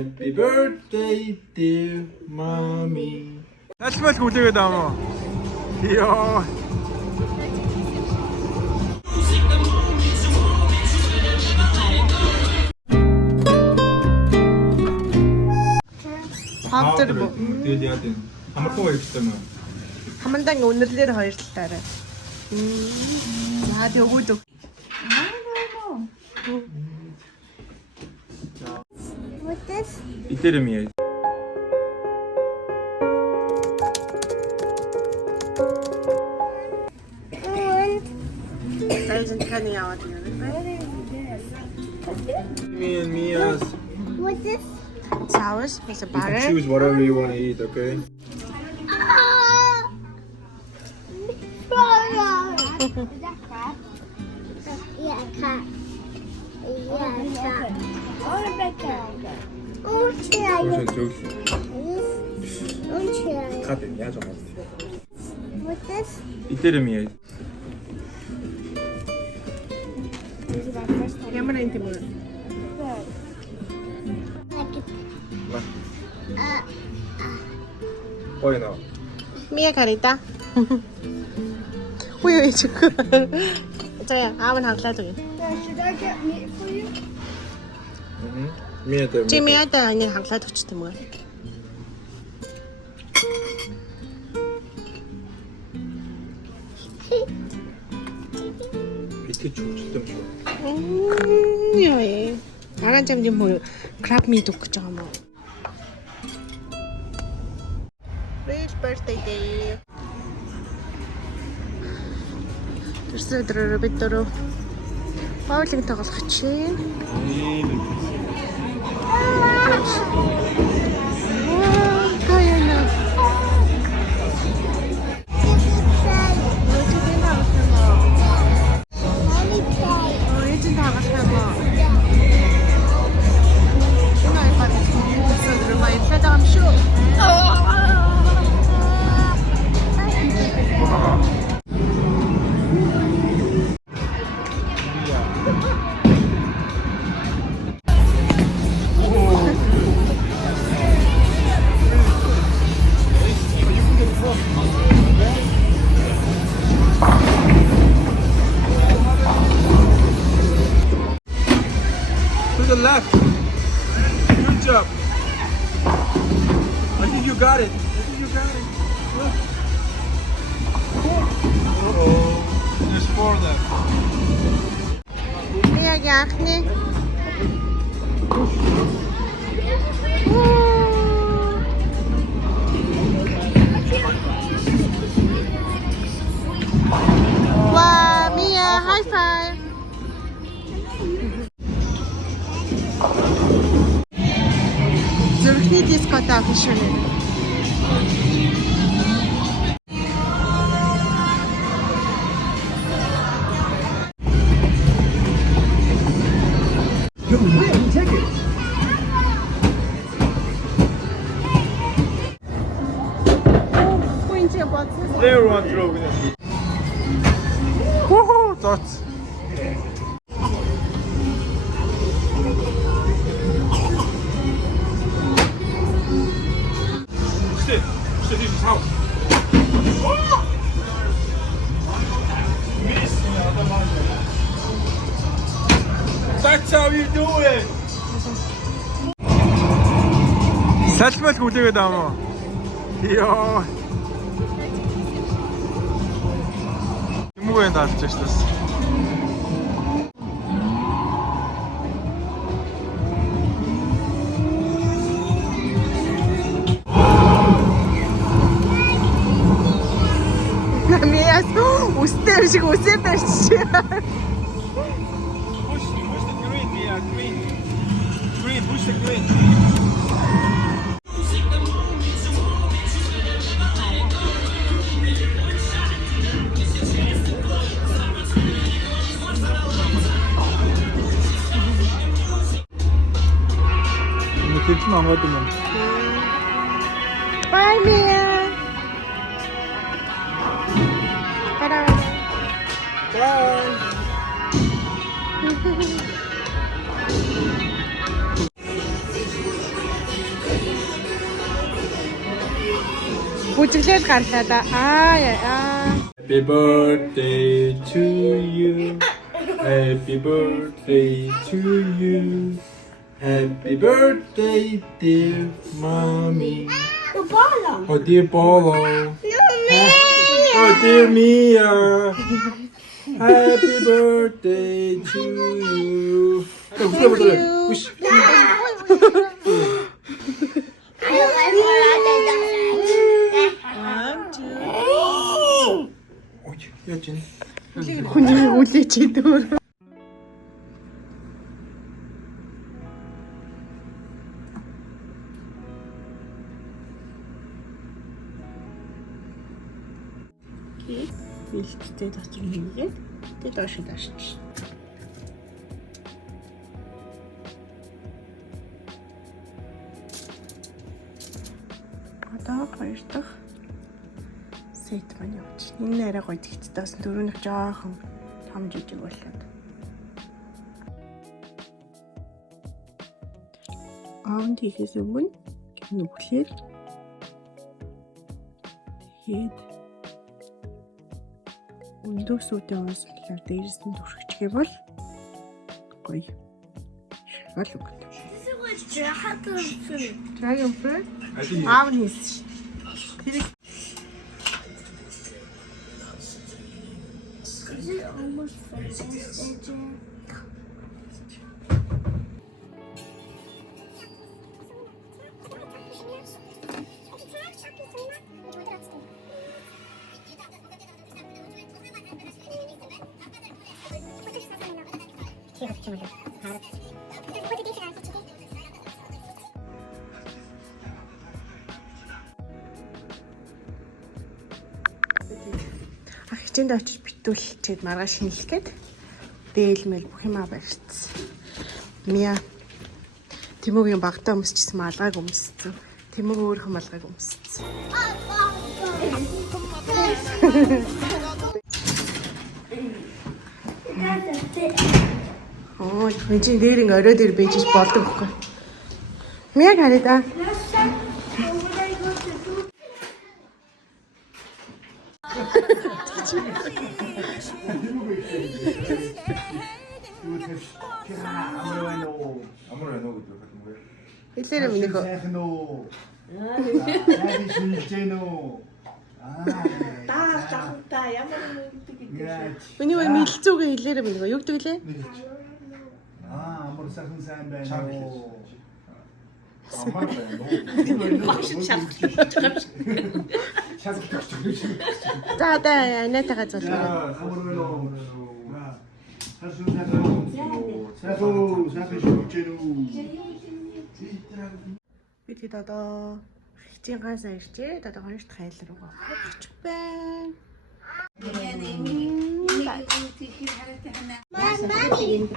Happy birthday dear mommy. Saçma kurtarıyordu ama. Yo. Хавтар бо. Тэгээд яа дээ. Хамархан баяртай маа. Хамандаа өнөрлөөр хоёр талаарай. Яа тэгвэл What this? İterim ya. And Сайжин таны яваад юм. what is this? Me and Mia's. What's this? Sours is a You can butter. choose whatever you want to eat, okay? Ah! Is that crab? Yeah, cat. Yeah, cat. Oh, try it. çok Oh, try it. Kadın ya çok What's this? İterim ya. Ямар энэ тийм үү? Like it. Bak. Uh, Oyna. Мия карита. Ой чиг. За аав нь хаглаад үгүй. should I get meat for you? Mia da. Чи миадаа энийг хаглаад өчт юм уу? Biti çok ciddim şu. Яа. Аран чам юм уу? Crab meat өгөх гэж байгаа юм уу? Rich birthday day. Тэрс өдрөөр бид дөрөв боулинг тоглох чинь. To the left. Good job. I think you got it. Look. Uh-oh. There's four left. Яг яахны? Wow, Mia, high five. Зүрхний дискотаа хөшөөнэ. Everyone throw 그냥. Woohoo! Dot. Sit. Sit in his house. Miss. That's how you do it. Saçma kurtarıyordu ama. Yo. Mówię tak przecież to jest. Мияс үстэй шиг үсээд барьчих. Push the green, yeah, green. Green, push the green. Bunu tepkim anladım ben. Bye, Mia. Bye. Bye. Бүжиглээд гарлаа да. Happy birthday to you. Happy birthday to you. Happy birthday, dear mommy. The ball. Oh, dear Bolo. No, me. Oh, dear Mia. Happy birthday to you. Thank you. Хүний үлээч идэвэр. Илттэй дотроо хийгээд тэгээд доош даашч. Одоо хоёр дахь сет маань явж. Энэ арай гоё тэгчтэй бас дөрөвнөх жоохон том жижиг болоод. Аавн тийхээс өмнө нүглээр тэгээд өндөөсүүдээ онцлоод дээрээс нь түрхчихээ бол гоё. Шал үг. Dragon fruit. Аавн хийсэн. Тэр Is it almost finished? хичээнд очиж битүүлчихэд маргааш шинэлэх гээд дээлмэл бүх юмаа барьцсан. Мия Тэмүгийн багтаа өмсчихсэн малгайг өмссөн. Тэмүг өөрийнхөө малгайг өмссөн. Оо, энэ чинь дээр ин орой дээр бийж болдог байхгүй. Мия харъя да. Хэлээрээ минийх. Сайхан уу. Сайхан сүлжээ нөө. Та ямар нэгдэг гэдэг. Миний өөр мэлцүүгээ хэлээрээ минийх. Юу гэдэг лээ? Амар сайхан сайн байна уу. Амар байна уу? За анатагаа залуу. Амар байна уу. Сайхан сайхан уу. Сайхан сүлжээ нөө. Би тэгээд одоо хичээн ганцаа ирчээ. Одоо хоёр дахь хайл руу гарч байна. Mommy, we need cake.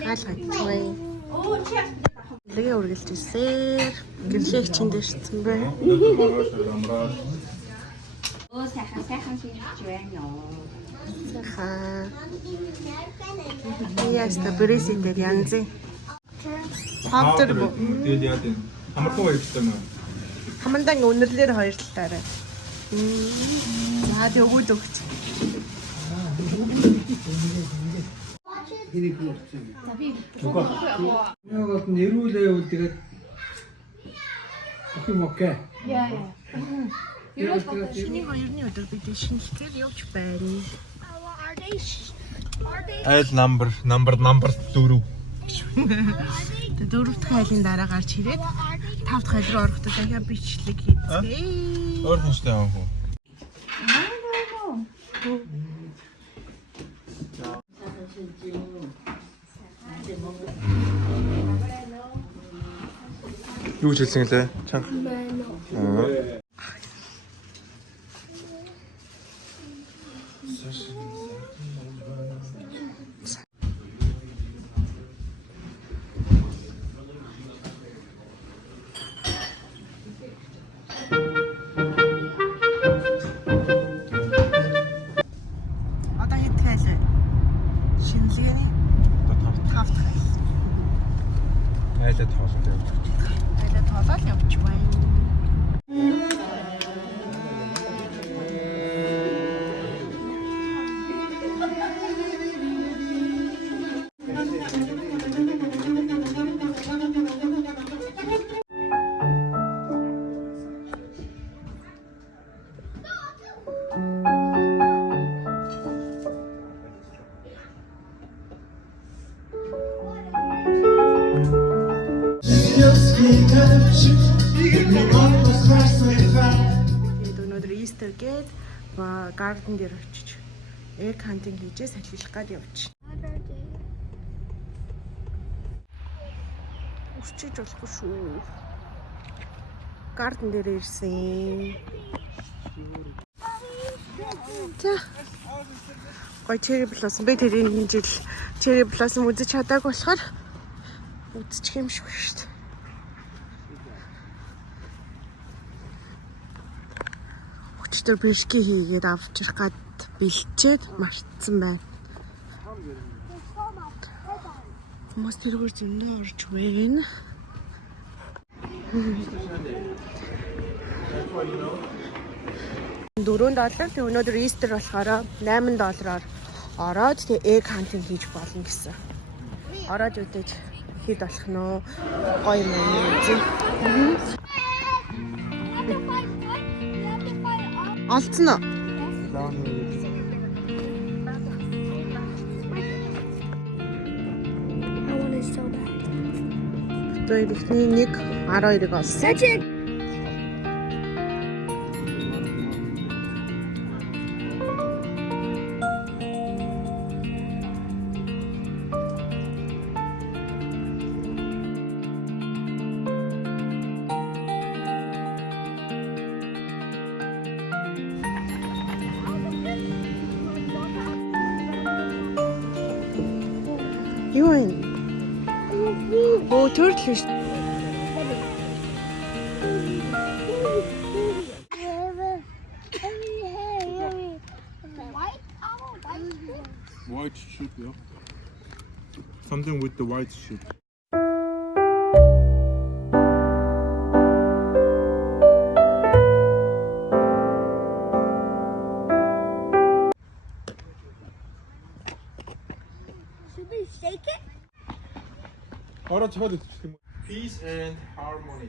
Хаалгай. Лэгээ үргэлж ирсээр гэрлээ хичээн дээрсэн байна. Оо сайхан хийж байна ёо. Ха. Яста бүрээсээ янзын. Хавтар бо. Тэгээд яа гэв. Хамархан баяртай маа. Хамандан өнөрлөөр хоёр талаарай. За тэг өгөөд өгч. Нөгөө нэрүүлээ үл тэгээд охин мокэ. Шиний хоёрны өдөр бид шинэлгээр явж байна. Айл number 4. Тэг дөрөв дахь айлын дараа гарч ирээд тав дахь айл руу орохдоо дахиад бичлэг хийцгээе. Өөр хүнтэй аах уу? Юу ч хэлсэн лээ? Чанга. Одоо хэд дахь айл вэ? Шинэлгээний тав дахь айл. айлаа тоолох юм. Айлаа тоолоод явчих байна. Тэгээд өнөөдөр Easter гээд гарден дээр очиж egg hunting хийжээ салхилах гээд явчих. Урчиж болохгүй шүү. Гарден дээр ирсэн. За. Гой cherry blossom би тэр энэ жил cherry blossom үзэж чадаагүй болохоор үзчих юм шиг шүү дээ. Өчтөр бишки хийгээд авчрах гад бэлчээд мартсан байна. Хүмүүс тэргээр зөндөө орж байна. $4 тэг өнөөдөр Easter болохоор $8 ороод тэг egg hunting хийж болно гэсэн. Ороод үдэж хэд болох нь гоё юм үзье. Олцсон уу? I want to show that. Тэр ихний 1.12-ыг олсон. Юу вэ? Оо, turtle шүү. White sheep, yeah. Something with the white sheep. Should we shake it? Peace and harmony.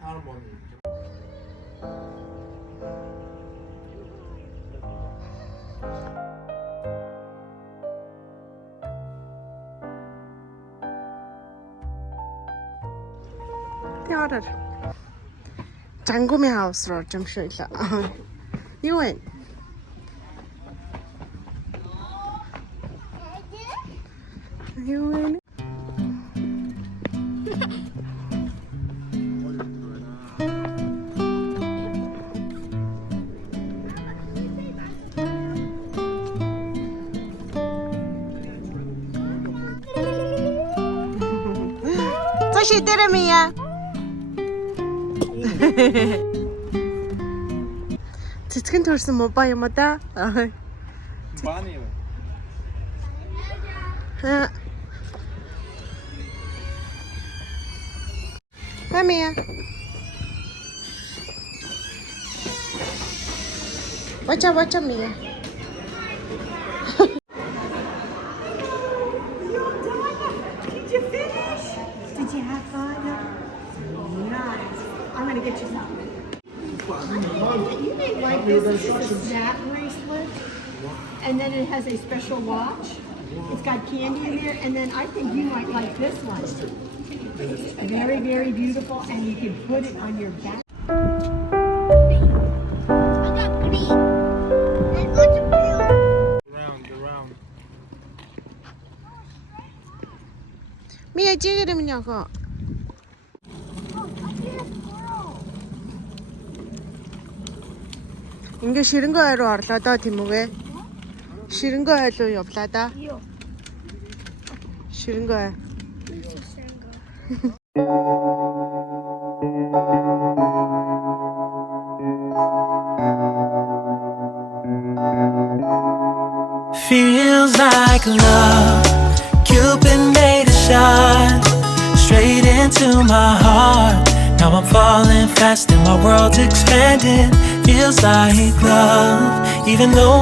Harmony. Яараар. Жангуми хаус руу орж юм шиг л. Юу вэ? Юу вэ? Шидэрэ мия. Цэцгэн төрсөн муу ба юм да. Бааны юу? Мамия. Вача мия. Get you something. You may like this. This is a snap bracelet. And then it has a special watch. It's got candy in there. And then I think you might like this one. Very, very beautiful. And you can put it on your back. I got green. And what's blue? Around. 미야 찌그러미냐고. Ингээ ширэнгөө ай руу орлоо доо тийм үгэ. Ширэнгөө ай руу явлаа да. Ширэнгөө ай. Feels like love, Cupid made a shot. into my heart. Now I'm falling fast and my world's expanding. Feels like love, even though